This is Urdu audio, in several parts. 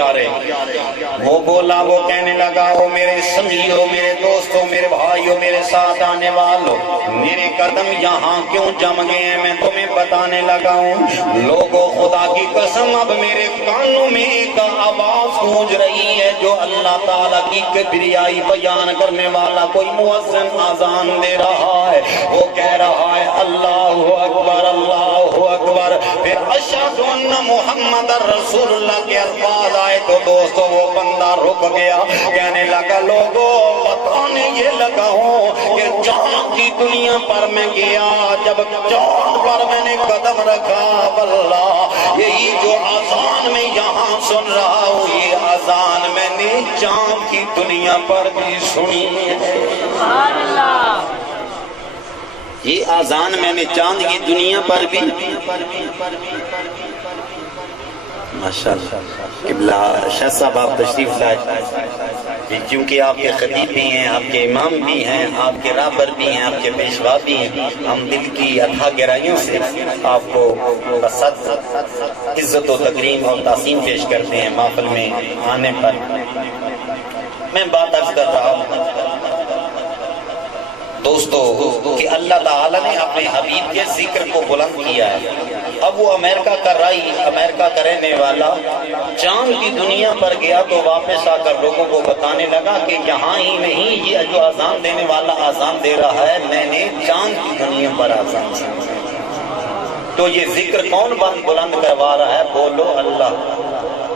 پیارے، وہ بولا، وہ کہنے لگا، او میرے سنگیو، میرے دوستوں، میرے بھائیوں، میرے ساتھ آنے والوں، میرے قدم یہاں کیوں جم گئے ہیں میں تمہیں بتانے لگا ہوں۔ لوگوں، خدا کی قسم اب میرے کانوں میں ایک آواز گونج رہی ہے جو اللہ تعالیٰ کی کبریائی بیان کرنے والا کوئی مؤذن آذان دے رہا ہے۔ وہ کہہ رہا ہے اللہ اکبر، اللہ اکبر، پھر اشہد ان محمد رسول اللہ کے الفاظ آئے تو دوستو وہ بندہ رک گیا، کہنے لگا لوگوں بتانے یہ لگا ہوں کہ چاند کی دنیا پر میں گیا، جب چاند پر میں نے قدم رکھا، واللہ یہی جو آذان میں یہاں سن رہا ہوں یہ آذان میں نے چاند کی دنیا پر بھی سنی ہے۔ سبحان اللہ، یہ آذان میں نے چاند کی دنیا پر بھی، ماشاءاللہ قبلہ شاہ صاحب آپ تشریف لائے، کیونکہ آپ کے خطیب بھی ہیں، آپ کے امام بھی ہیں، آپ کے رہبر بھی ہیں، آپ کے پیشوا بھی ہیں، ہم دل کی اتھا گہرائیوں سے آپ کو بصد عزت و تکریم اور تعظیم پیش کرتے ہیں محفل میں آنے پر۔ میں بات عرض کر رہا ہوں دوستو کہ اللہ تعالیٰ نے اپنے حبیب کے ذکر کو بلند کیا ہے۔ اب وہ امریکہ کا رائی، امریکہ کا رہنے والا چاند کی دنیا پر گیا تو واپس آ کر لوگوں کو بتانے لگا کہ یہاں ہی نہیں، یہ جو آذان دینے والا آذان دے رہا ہے میں نے چاند کی دنیا پر آذان دی۔ تو یہ ذکر کون بلند کروا رہا ہے؟ بولو اللہ۔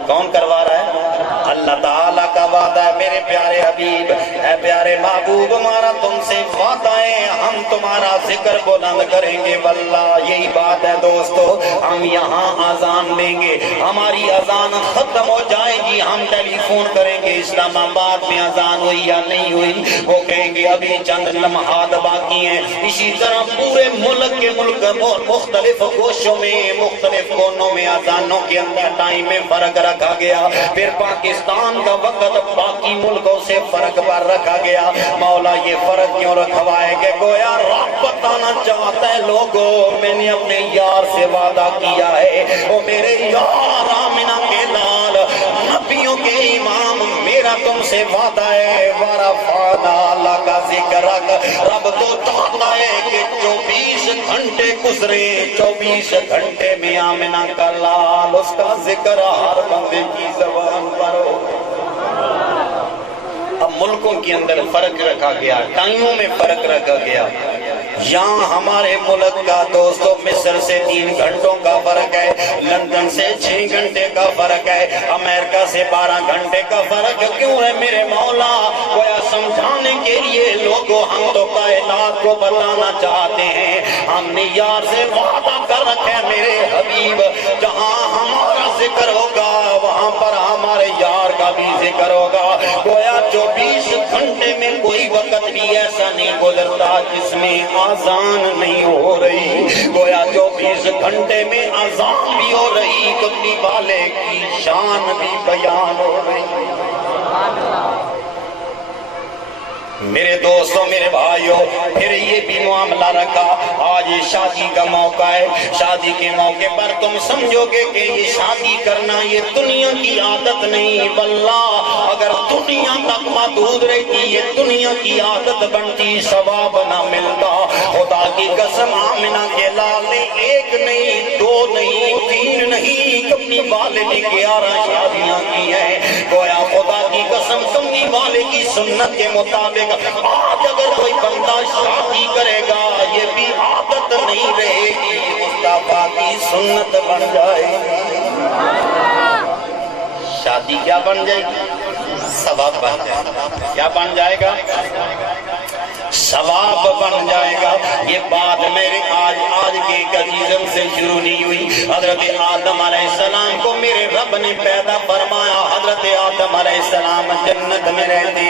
کون کروا رہا ہے؟ اللہ تعالیٰ کا وعدہ ہے میرے پیارے حبیب، اے پیارے محبوب، ہمارا تم سے وعدہ ہے ہم تمہارا ذکر بلند کریں گے، واللہ یہی بات ہے دوستو، ہم یہاں آذان دیں گے، ہماری آذان ختم ہو جائے گی، ہم ٹیلی فون کریں گے اسلام آباد میں آذان ہوئی یا نہیں ہوئی، وہ کہیں گے ابھی چند لمحات باقی ہیں۔ اسی طرح پورے ملک کے مختلف گوشوں میں، مختلف کونوں میں آذانوں کے اندر ٹائم میں فرق رکھا گیا، پھر پاکستان کا وقت باقی ملکوں سے فرق پر رکھا گیا۔ مولا یہ فرق کیوں رکھوائے کہ گویا رب بتانا چاہتا ہے لوگوں میں نے اپنے یار سے وعدہ کیا ہے، وہ میرے یار آمنہ کے لال نبیوں کے امام، میرا تم سے وعدہ ہے ورفعنا اللہ کا ذکر رکھ۔ رب تو چاہتا ہے کہ 24 گھنٹے گزرے، 24 گھنٹے میں آمنہ کا لال اس کا ذکر ہر بندے کی زبان پر ہو۔ اب ملکوں کے اندر فرق رکھا گیا، ٹائموں میں فرق رکھا گیا۔ یہاں ہمارے ملک کا دوستو مصر سے 3 گھنٹوں کا فرق ہے، لندن سے 6 گھنٹے کا فرق ہے، امریکہ سے 12 گھنٹے کا فرق کیوں ہے میرے مولا؟ کوئی سمجھانے کے لیے لوگوں ہم تو کائنات کو بتانا چاہتے ہیں، ہم نے یار سے وعدہ کر رکھا ہے میرے حبیب، جہاں ہمارا ذکر ہوگا وہاں پر ہمارے یار کا بھی ذکر ہوگا۔ گویا 24 گھنٹے میں کوئی وقت بھی ایسا نہیں گزرتا جس میں آذان نہیں ہو رہی، گویا 24 گھنٹے میں آذان بھی ہو رہی، کملی والے کی شان بھی بیان ہو رہی۔ میرے دوستوں، میرے بھائیوں، پھر یہ بھی معاملہ رکھا، آج یہ شادی کا موقع ہے، شادی کے موقع پر تم سمجھو گے کہ یہ شادی کرنا یہ دنیا کی عادت نہیں، واللہ اگر دنیا تک محدود رہتی یہ دنیا کی عادت بنتی، ثواب نہ ملتا۔ خدا کی قسم آمنہ کے لال نے 1 نہیں، 2 نہیں، 3 نہیں، اپنی والد نے 11 شادیاں کی ہیں۔ گویا خدا کی قسم کملی والے کی سنت کے مطابق آج اگر کوئی بندہ شادی کرے گا یہ بھی عادت نہیں رہے گی، مصطفیٰ کی سنت بن جائے گی۔ شادی کیا بن جائے گی؟ ثواب بن جائے گا۔ کیا بن جائے گا؟ ثواب بن جائے گا۔ یہ بات میرے آج کے ایک عزیزم سے شروع نہیں ہوئی۔ حضرت آدم علیہ السلام کو میرے رب نے پیدا فرمایا، حضرت آدم علیہ السلام جنت میں رہتے،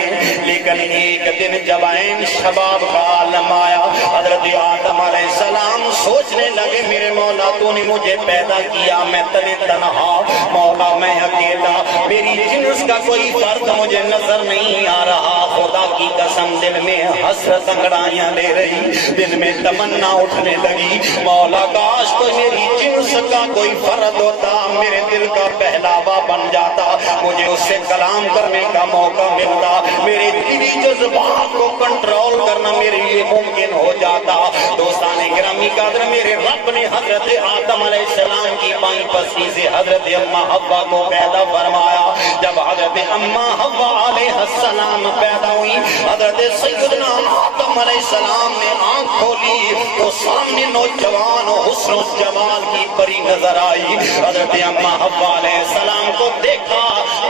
لیکن ایک دن جب عین شباب کا عالم آیا، حضرت آدم علیہ السلام سوچنے لگے میرے مولا تو نے مجھے پیدا کیا، میں تنہا، مولا میں اکیلا، میری جنس کا کوئی فرد مجھے نظر نہیں آ رہا۔ خدا کی قسم دل میں حسرت انگڑائیاں لے رہی، دل میں تمنا اٹھنے لگی، مولا کاش تو میری جنس کا کوئی فرد ہوتا، میرے دل کا پہلاوا بن جاتا، مجھے اس سے کلام کرنے کا موقع ملتا، میرے دلی جذبات کو کنٹرول کرنا میرے لیے ممکن ہو جاتا۔ دوستان گرامی قدر، میرے رب نے حضرت آدم علیہ السلام کی بائیں پستی سے حضرت اماں حوا کو پیدا فرمایا۔ جب حضرت اماں حوا علیہ السلام پیدا ہوئی، حضرت سیدنا آدم علیہ السلام نے آنکھ کھولی تو سامنے نوجوان حسن و جمال کی پری نظر آئی۔ حضرت اماں حوا علیہ السلام کو دیکھا،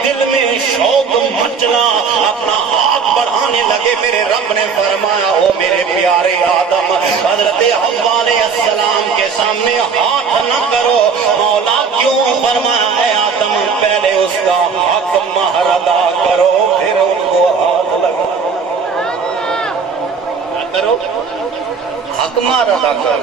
دل میں شوق مچلا، اپنا ہاتھ بڑھانے لگے۔ میرے رب نے فرمایا، او میرے پیارے آدم، حضرت حوا علیہ السلام کے سامنے ہاتھ نہ کرو۔ مولا کیوں؟ فرمایا، اے آدم، پہلے اس کا حق مہر ادا کرو، پھر ان کو ہاتھ لگا کرو، حق مہر ادا کرو۔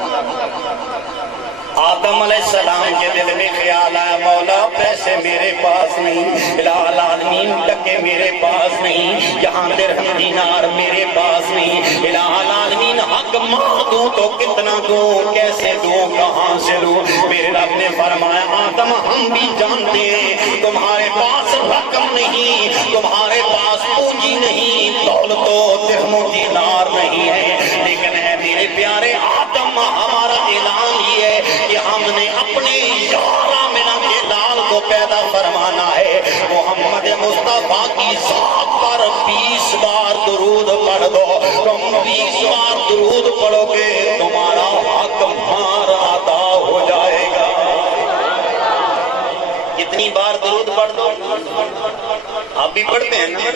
آدم علیہ السلام کے دل میں خیال آیا، مولا پیسے میرے پاس نہیں، الہ العالمین ٹکے میرے پاس نہیں، یہاں درہم دینار میرے پاس نہیں، الہ العالمین حق ماں دوں تو کتنا دوں، کیسے دوں، کہاں سے لوں؟ میرے رب نے فرمایا، آدم ہم بھی جانتے ہیں تمہارے پاس رقم نہیں، تمہارے پاس پونجی نہیں، دولت و درہم و دینار نہیں ہے، لیکن ہے میرے پیارے آدم، ہمارا اعلان یہ ہے کہ ہم نے اپنے یار آمنہ کے لال کو پیدا فرمانا ہے۔ محمد مصطفیٰ کی ذات پر 20 بار درود پڑھ دو، تم 20 بار درود پڑھو گے، تمہارا حق مہر ادا ہو جائے گا۔ کتنی بار درود پڑھ دو؟ آپ بھی پڑھتے ہیں نا؟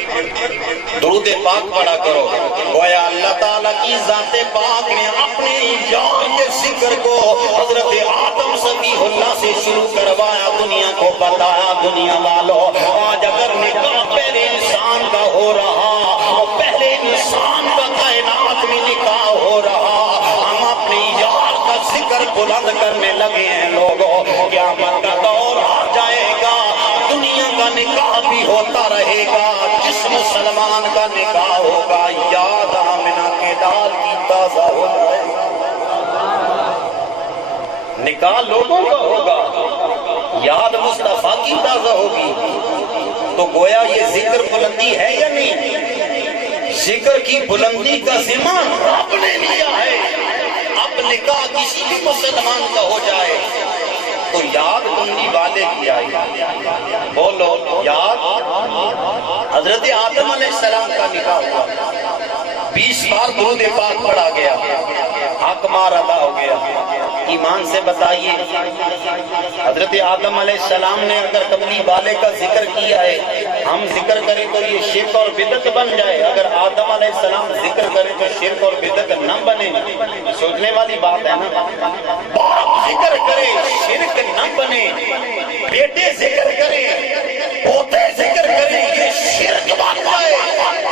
درود پاک پڑھا کرو۔ گویا اللہ تعالیٰ کی ذات پاک نے اپنے یار کے ذکر کو حضرت آدم صفیہ اللہ سے شروع کروایا، دنیا کو بتایا، دنیا والو آج اگر نکاح پہلے انسان کا ہو رہا اور پہلے انسان کا کائنات میں نکاح ہو رہا، ہم اپنے یار کا ذکر بلند کرنے لگے ہیں لوگوں، قیامت کا دور آ جائے گا، دنیا کا نکاح بھی ہوتا رہے گا، جس مسلمان کا نکاح ہوگا یاد آمنہ کے لال کی تازہ ہو جائے گا۔ نکاح لوگوں کا ہوگا، یاد مصطفیٰ کی تازہ ہوگی۔ تو گویا یہ ذکر بلندی ہے یا نہیں؟ ذکر کی بلندی کا ذمہ رب نے لیا ہے۔ اب نکاح کسی بھی مسلمان کا ہو جائے تو یاد بندی والے کی آئی، بولو یاد۔ حضرت آدم علیہ السلام کا نکاح ہوا، 20 بار درود پاک پڑھا گیا، حق مہر ادا ہو گیا۔ ایمان سے بتائیے، حضرت آدم علیہ السلام نے اگر قبلی والے کا ذکر کیا ہے، ہم ذکر کریں تو یہ شرک اور بدعت بن جائے، اگر آدم علیہ السلام ذکر کریں تو شرک اور بدعت نہ بنے؟ سوچنے والی بات ہے نا۔ باپ ذکر کرے شرک نہ بنے، بیٹے ذکر کرے، پوتے ذکر کرے، یہ شرک بن جائے۔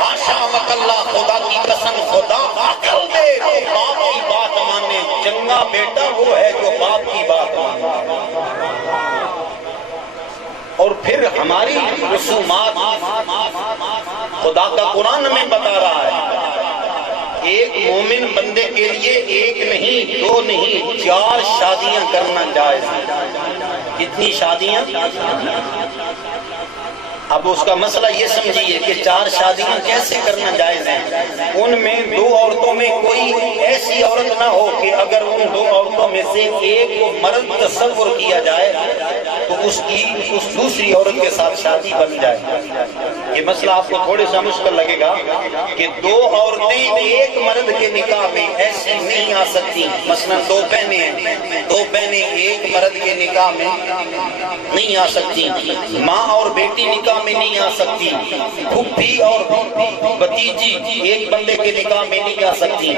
آشا وکاللہ، خدا کی قسم، خدا عقل دے تو باپ کی بات مانے، چنگا بیٹا وہ ہے جو باپ کی بات مانے۔ اور پھر ہماری رسومات، خدا کا قرآن ہمیں بتا رہا ہے، ایک مومن بندے کے لیے ایک نہیں، دو نہیں، 4 شادیاں کرنا جائز ہے۔ کتنی شادیاں؟ اب اس کا مسئلہ یہ سمجھیے کہ 4 شادیاں کیسے کرنا جائز ہیں۔ ان میں 2 عورتوں میں کوئی ایسی عورت نہ ہو کہ اگر ان 2 عورتوں میں سے ایک کو مرد تصور کیا جائے تو اس دوسری عورت کے ساتھ شادی بن جائے۔ یہ مسئلہ آپ کو تھوڑے سا مشکل لگے گا کہ 2 عورتیں ایک مرد کے نکاح میں ایسی نہیں آ سکتی۔ مثلا 2 بہنیں ہیں، 2 بہنیں ایک مرد کے نکاح میں نہیں آ سکتی، ماں اور بیٹی نکاح میں نہیں آ سکتی، پھوپھی اور بھتیجی ایک بندے کے نکاح میں نہیں آ سکتی۔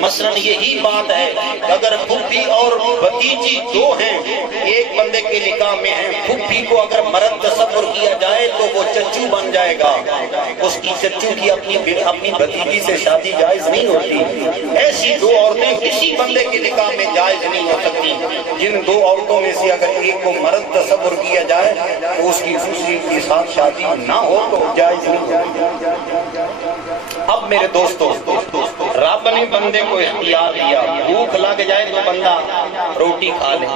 مثلا یہی بات ہے، اگر پھوپھی اور بھتیجی 2 ہیں، ایک بندے کے نکاح میں ہیں، پھوپھی کو اگر مرد تصور کیا جائے تو وہ چچو بن جائے گا، اس کی چچو کی اپنی بھتیجی سے شادی جائز نہیں ہوتی۔ ایسی 2 عورتیں کسی بندے کے نکاح میں جائز نہیں ہو سکتی۔ جن 2 عورتوں میں سے اگر ایک کو مرد تصور کیا جائے تو اس کی دوسری کے ساتھ شادی نہ ہو تو جائز نہیں ہوتی۔ اب میرے دوستو، رب نے بندے کو اختیار دیا، بھوک لگ جائے تو بندہ روٹی کھا لے،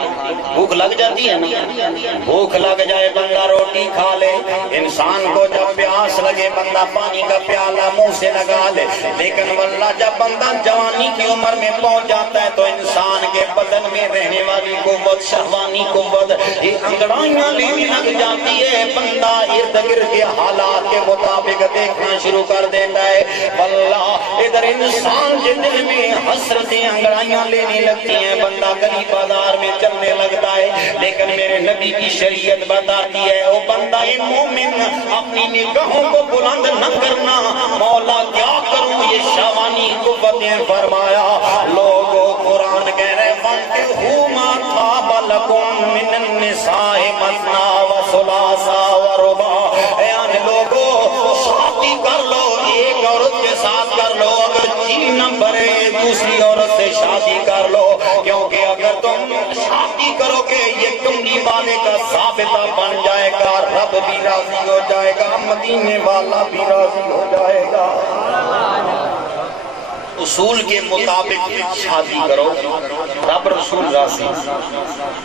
بھوک لگ جاتی ہے نا، بھوک لگ جائے بندہ روٹی کھا لے، انسان کو جب پیاس لگے بندہ پانی کا پیالہ منہ سے لگا لے، لیکن واللہ جب بندہ جوانی کی عمر میں پہنچ جاتا ہے تو انسان کے بدن میں رہنے والی قوت، شہوانی قوت، یہ انگڑائیاں لینے لگ جاتی ہے، بندہ ارد گرد کے حالات کے مطابق دیکھنا شروع کر دیتا ہے، واللہ ادھر انسان کے دل میں حسرتیں انگڑائیاں لینے لگتی ہیں، بندہ گلی بازار میں چلنے لگتا ہے، لیکن میرے نبی کی شریعت بتاتی ہے او بندہ مومن اپنی نگاہوں کو بلند نہ کرنا، مولا کیا کروں یہ شہوانی قوتیں، فرمایا لوگوں قرآن کہہ رہے فَانْكِحُوا مَا طَابَ لَكُم مِّنَ النِّسَاءِ مَثْنَىٰ وَثُلَاثَ وَرُبَاعَ، یعنی لوگوں شادی کر لو، ایک عورت کے ساتھ کر لو، اگر جی نہ بھرے دوسری عورت سے شادی کر لو، کیونکہ اگر تم شادی کرو گے یہ کملی والے کا ثابتہ بن جائے گا، رب بھی راضی ہو جائے گا، مدینے والا بھی راضی ہو جائے گا۔ اصول کے مطابق شادی کرو، رب رسول راضی،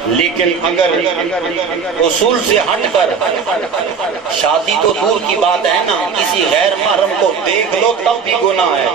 لیکن اگر اصول سے ہٹ کر شادی تو دور کی بات ہے نا، کسی غیر محرم کو دیکھ لو تب بھی گناہ ہے،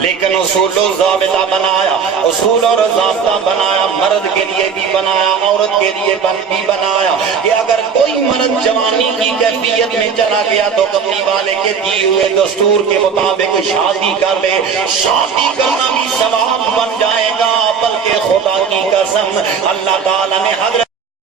لیکن اصول و ضابطہ بنایا، اصول اور ضابطہ بنایا، مرد کے لیے بھی بنایا، عورت کے لیے بھی بنایا کہ اگر کوئی مرد جوانی کی کیفیت میں چلا گیا تو کملی والے کے دیے ہوئے دستور کے مطابق شادی کر لے، شادی کرنا بھی ثواب بن جائے گا، بلکہ خدا کی قسم اللہ تعالیٰ نے حضرت